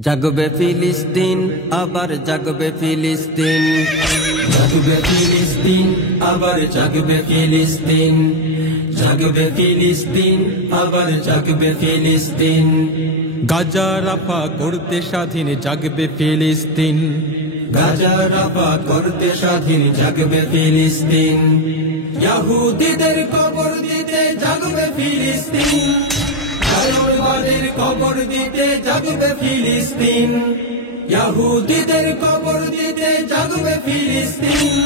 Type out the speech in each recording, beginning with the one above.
জাগবে ফিলিস্তিন, আবার জাগবে ফিলিস্তিন। জাগবে ফিলিস্তিন, আবার জাগবে ফিলিস্তিন। জাগবে ফিলিস্তিন, আবার জাগবে ফিলিস্তিন। গাজা রাফা করতে স্বাধীন জাগবে ফিলিস্তিন। গাজা রাফা করতে স্বাধীন জাগবে ফিলিস্তিন। ইহুদিদের কবর দিতে জাগবে ফিলিস্তিন। জায়নবাদের কবর দিতে জাগবে ফিলিস্তিন। ইহুদিদের কবর দিতে জাগবে ফিলিস্তিন।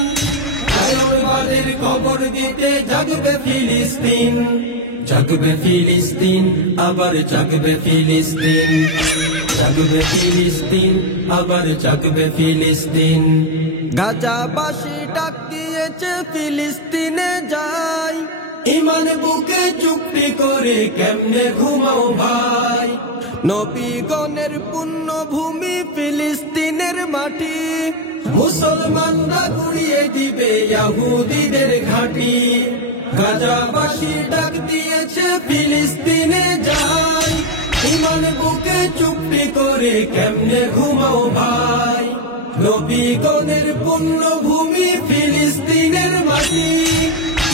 জায়নবাদের কবর দিতে জাগবে ফিলিস্তিন। জাগবে ফিলিস্তিন, আবার জাগবে ফিলিস্তিন। জাগবে ফিলিস্তিন, আবার জাগবে ফিলিস্তিন। গাজাবাসী ডাক দিয়েছে ফিলিস্তিনে যাই। ইমান বুকে চুক্তি করে কেমনে ঘুমাও ভাই। নবীগণের পুণ্যভূমি ফিলিস্তিনের মাটি। মুসলমানরা গুড়িয়ে দিবে ইহুদিদের ঘাঁটি। গাজাবাসী ডাক দিয়েছে ফিলিস্তিনে যাই। ইমান বুকে চুক্তি করে কেমনে ঘুমাও ভাই। নবীগণের পুণ্যভূমি ফিলিস্তিনের মাটি।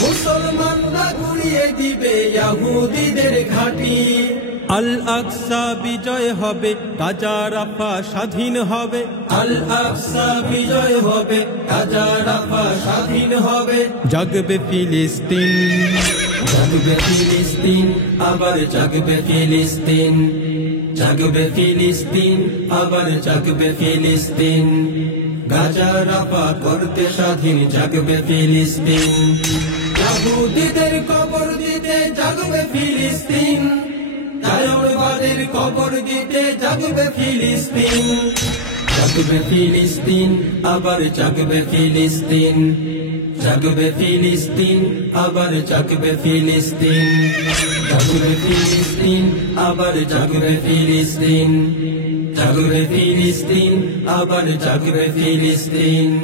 মুসলমানরা গুড়িয়ে দিবে ইহুদিদের ঘাঁটি। আল আকসা বিজয় হবে, গাজা রাফা স্বাধীন হবে। আল আকসা বিজয় হবে, গাজা রাফা স্বাধীন হবে। জাগবে ফিলিস্তিন, জাগবে ফিলিস্তিন, আবার জাগবে ফিলিস্তিন। জাগবে ফিলিস্তিন, আবার জাগবে ফিলিস্তিন। গাজা রাফা করতে স্বাধীন জাগবে ফিলিস্তিন। ইহুদিদের কবর দিতে জাগবে ফিলিস্তিন। জায়নবাদের কবর দিতে জাগবে ফিলিস্তিন। জাগবে ফিলিস্তিন, আবার জাগবে ফিলিস্তিন। জাগবে ফিলিস্তিন, আবার জাগবে ফিলিস্তিন। জাগবে ফিলিস্তিন, আবার জাগবে ফিলিস্তিন। জাগবে ফিলিস্তিন, আবার জাগবে ফিলিস্তিন।